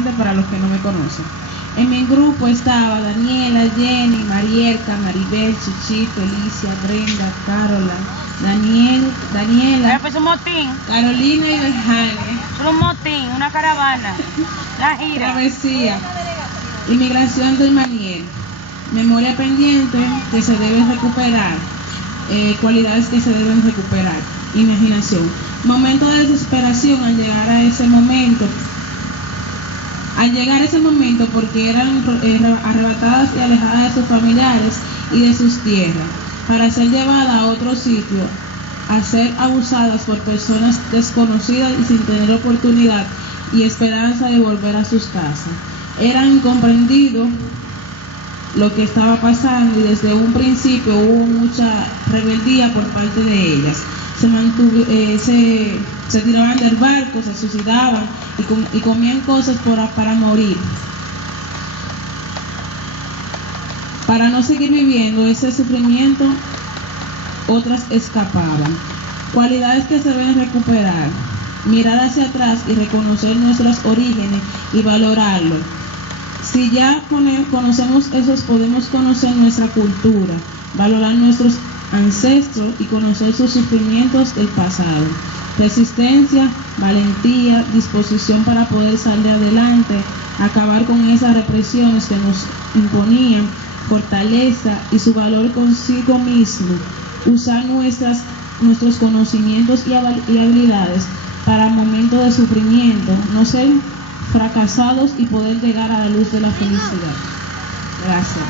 interesante para los que no me conocen. En mi grupo estaba Daniela, Jenny, Marielka, Maribel, Chichito, Alicia, Brenda, Carola, Daniela, Pues un motín. Carolina y Lejane. Un motín, una caravana. La gira. Travesía. Inmigración del Maniel. Memoria pendiente que se debe recuperar. Cualidades que se deben recuperar. Imaginación. Momento de desesperación al llegar a ese momento. Porque eran arrebatadas y alejadas de sus familiares y de sus tierras, para ser llevadas a otro sitio, a ser abusadas por personas desconocidas y sin tener oportunidad y esperanza de volver a sus casas. Eran incomprendidos lo que estaba pasando y desde un principio hubo mucha rebeldía por parte de ellas. Se tiraban del barco, se suicidaban y comían cosas para morir. Para no seguir viviendo ese sufrimiento, otras escapaban. Cualidades que se deben recuperar: mirar hacia atrás y reconocer nuestros orígenes y valorarlo. Si ya conocemos esos, podemos conocer nuestra cultura, valorar nuestros ancestros y conocer sus sufrimientos del pasado. Resistencia, valentía, disposición para poder salir adelante, acabar con esas represiones que nos imponían, fortaleza y su valor consigo mismo, usar nuestros conocimientos y habilidades para momentos de sufrimiento, no ser fracasados y poder llegar a la luz de la felicidad. Gracias.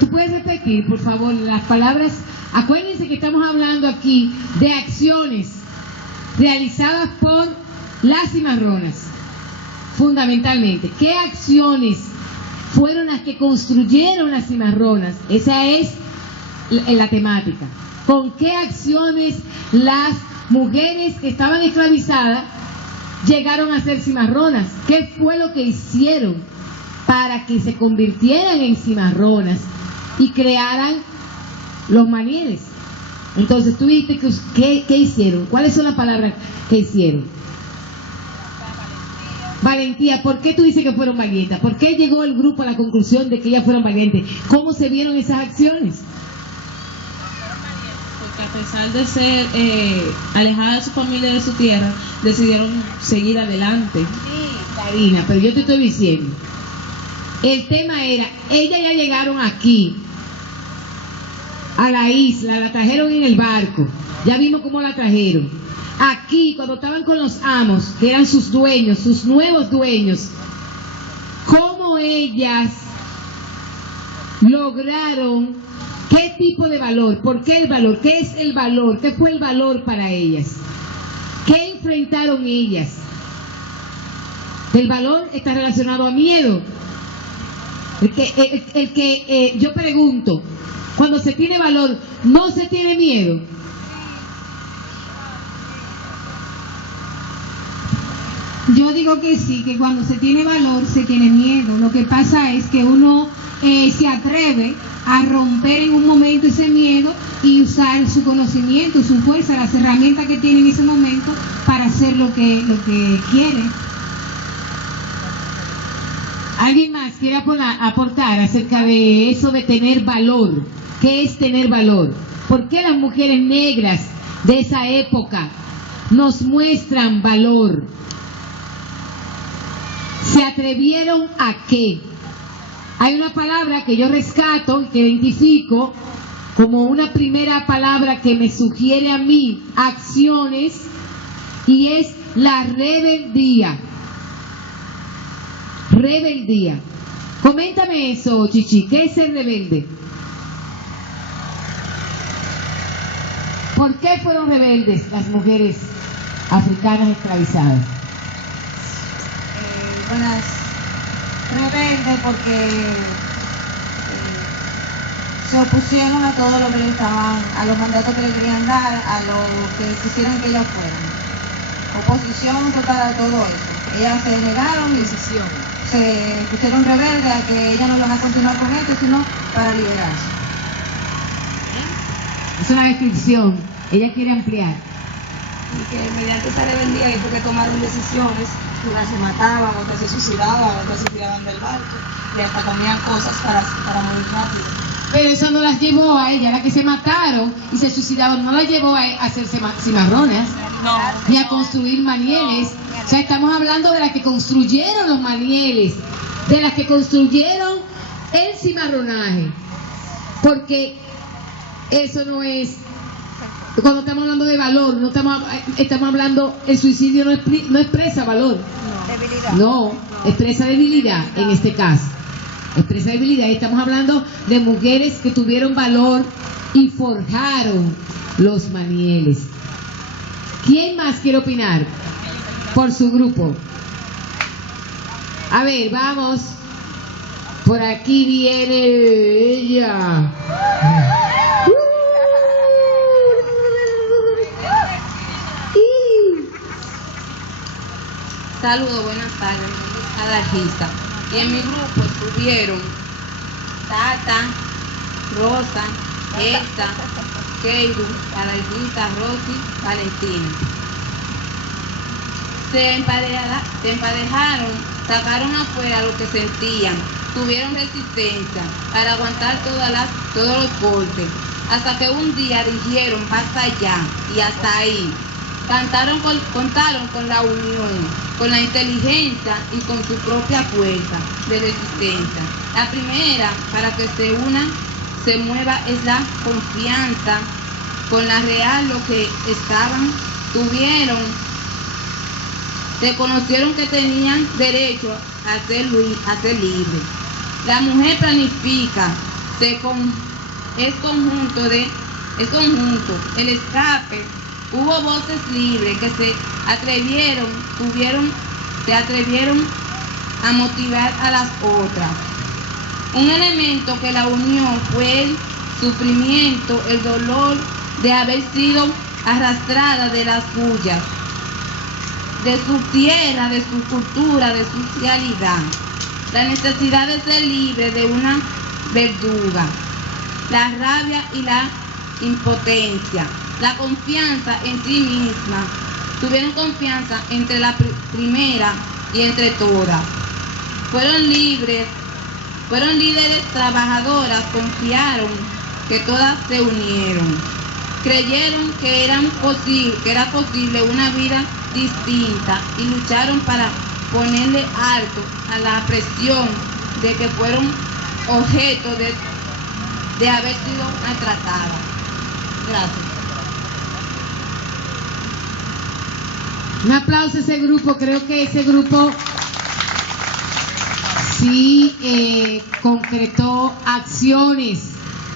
¿Tú puedes repetir, por favor, las palabras? Acuérdense que estamos hablando aquí de acciones realizadas por las cimarronas, fundamentalmente. ¿Qué acciones fueron las que construyeron las cimarronas? Esa es la temática. ¿Con qué acciones las mujeres que estaban esclavizadas llegaron a ser cimarronas? ¿Qué fue lo que hicieron para que se convirtieran en cimarronas y crearan los manieres? Entonces tú dijiste que ¿qué hicieron? ¿Cuáles son las palabras que hicieron? Valentía. ¿Por qué tú dices que fueron valientes? ¿Por qué llegó el grupo a la conclusión de que ellas fueron valientes? ¿Cómo se vieron esas acciones? Porque a pesar de ser alejadas de su familia y de su tierra, decidieron seguir adelante. Sí, Karina, pero yo te estoy diciendo, el tema era, ellas ya llegaron aquí, a la isla, la trajeron en el barco, ya vimos cómo la trajeron. Aquí, cuando estaban con los amos, que eran sus dueños, sus nuevos dueños, ¿cómo ellas lograron? ¿Qué tipo de valor? ¿Por qué el valor? ¿Qué es el valor? ¿Qué fue el valor para ellas? ¿Qué enfrentaron ellas? El valor está relacionado a miedo. Yo pregunto, cuando se tiene valor, ¿no se tiene miedo? Yo digo que sí, que cuando se tiene valor se tiene miedo. Lo que pasa es que uno se atreve a romper en un momento ese miedo y usar su conocimiento, su fuerza, las herramientas que tiene en ese momento para hacer lo que quiere. ¿Alguien más quiere aportar acerca de eso de tener valor? ¿Qué es tener valor? ¿Por qué las mujeres negras de esa época nos muestran valor? ¿Se atrevieron a qué? Hay una palabra que yo rescato y que identifico como una primera palabra que me sugiere a mí acciones, y es la rebeldía. Rebeldía. Coméntame eso, Chichi. ¿Qué es ser rebelde? ¿Por qué fueron rebeldes las mujeres africanas esclavizadas? Buenas. Rebeldes porque se opusieron a todo lo que le estaban, a los mandatos que le querían dar, a lo que quisieran que ellas fueran. Oposición total a todo eso. Ellas se negaron y se pusieron rebeldes a que ellas no van a continuar con esto, sino para liberarse. Es una descripción. Ella quiere ampliar. Y que mediante esa rebeldía y porque tomaron decisiones, unas se mataban, otras se suicidaban, otras se tiraban del barco y hasta comían cosas para morir rápido. Pero eso no las llevó a ella, las que se mataron y se suicidaron, no las llevó a hacerse cimarronas, ni a construir manieles. O sea, estamos hablando de las que construyeron los manieles, de las que construyeron el cimarronaje. Porque eso no es, cuando estamos hablando de valor, no estamos hablando, el suicidio no expresa valor. No, expresa debilidad en este caso. Expresa debilidad. Y estamos hablando de mujeres que tuvieron valor y forjaron los manieles. ¿Quién más quiere opinar por su grupo? A ver, vamos. Por aquí viene ella. Saludos, buenas tardes, mi nombre es Adalgisa. Y en mi grupo estuvieron Tata, Rosa, Elsa, Keiru, Adalgisa, Rosy, Valentina. Se emparejaron, sacaron afuera lo que sentían, tuvieron resistencia para aguantar todos los golpes, hasta que un día dijeron basta ya y hasta ahí. Contaron con la unión, con la inteligencia y con su propia fuerza de resistencia. La primera para que se mueva es la confianza con la real, lo que tuvieron, reconocieron que tenían derecho a ser libres. La mujer planifica, es conjunto, el escape. Hubo voces libres que se atrevieron a motivar a las otras. Un elemento que la unió fue el sufrimiento, el dolor de haber sido arrastrada de las suyas, de su tierra, de su cultura, de su realidad. La necesidad de ser libre de una verduga, la rabia y la impotencia. La confianza en sí misma. Tuvieron confianza entre la primera y entre todas. Fueron líderes trabajadoras, confiaron que todas se unieron. Creyeron que era posible una vida distinta y lucharon para ponerle alto a la presión de que fueron objeto de haber sido maltratadas. Gracias. Un aplauso a ese grupo. Creo que ese grupo sí concretó acciones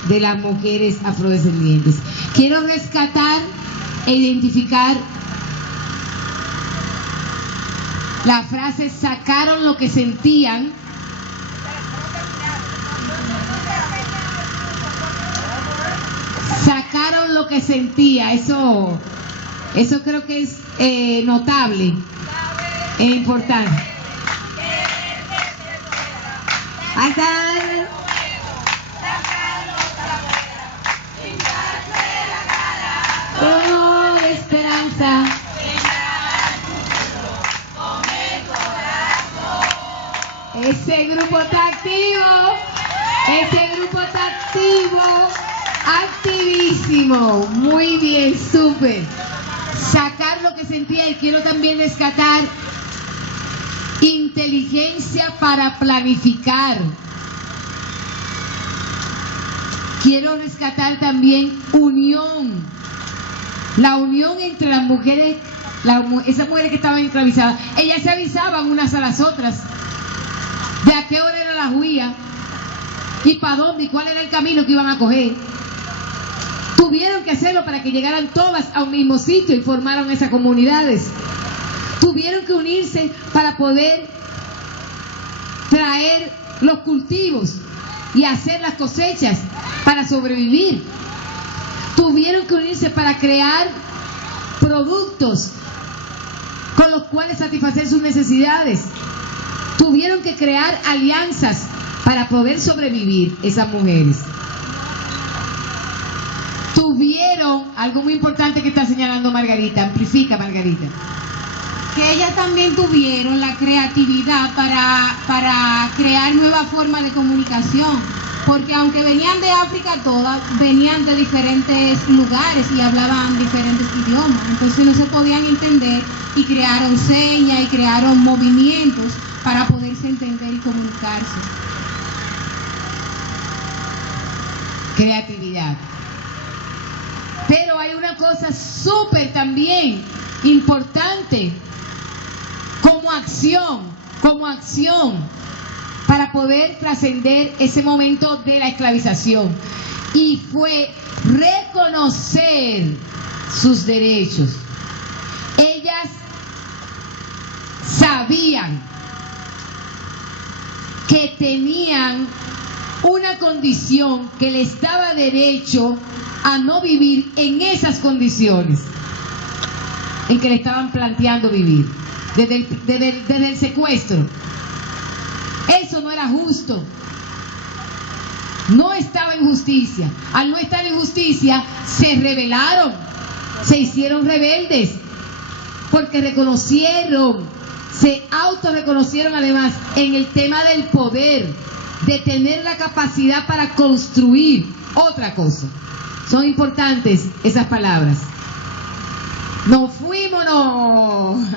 de las mujeres afrodescendientes. Quiero rescatar e identificar la frase sacaron lo que sentían. Sacaron lo que sentía. Eso creo que es notable e importante. Con esperanza. Ese grupo está activo. Ese grupo está activo. Activísimo. Muy bien, súper. Sacar lo que sentía, y quiero también rescatar inteligencia para planificar. Quiero rescatar también unión. La unión entre las mujeres, esas mujeres que estaban esclavizadas, ellas se avisaban unas a las otras de a qué hora era la huía y para dónde y cuál era el camino que iban a coger. Tuvieron que hacerlo para que llegaran todas a un mismo sitio y formaron esas comunidades. Tuvieron que unirse para poder traer los cultivos y hacer las cosechas para sobrevivir. Tuvieron que unirse para crear productos con los cuales satisfacer sus necesidades. Tuvieron que crear alianzas para poder sobrevivir esas mujeres. tuvieron algo muy importante que está señalando Margarita. Amplifica, Margarita. Que ellas también tuvieron la creatividad para crear nuevas formas de comunicación, porque aunque venían de África todas, venían de diferentes lugares y hablaban diferentes idiomas, entonces no se podían entender y crearon señas y crearon movimientos para poderse entender y comunicarse. Creatividad. Pero hay una cosa súper también importante como acción para poder trascender ese momento de la esclavización, y fue reconocer sus derechos. Ellas sabían que tenían una condición que les daba derecho a no vivir en esas condiciones en que le estaban planteando vivir, desde el secuestro. Eso no era justo, no estaba en justicia. Al no estar en justicia, se rebelaron, se hicieron rebeldes, porque reconocieron, se autorreconocieron además en el tema del poder, de tener la capacidad para construir otra cosa. Son importantes esas palabras. Nos fuimos, no.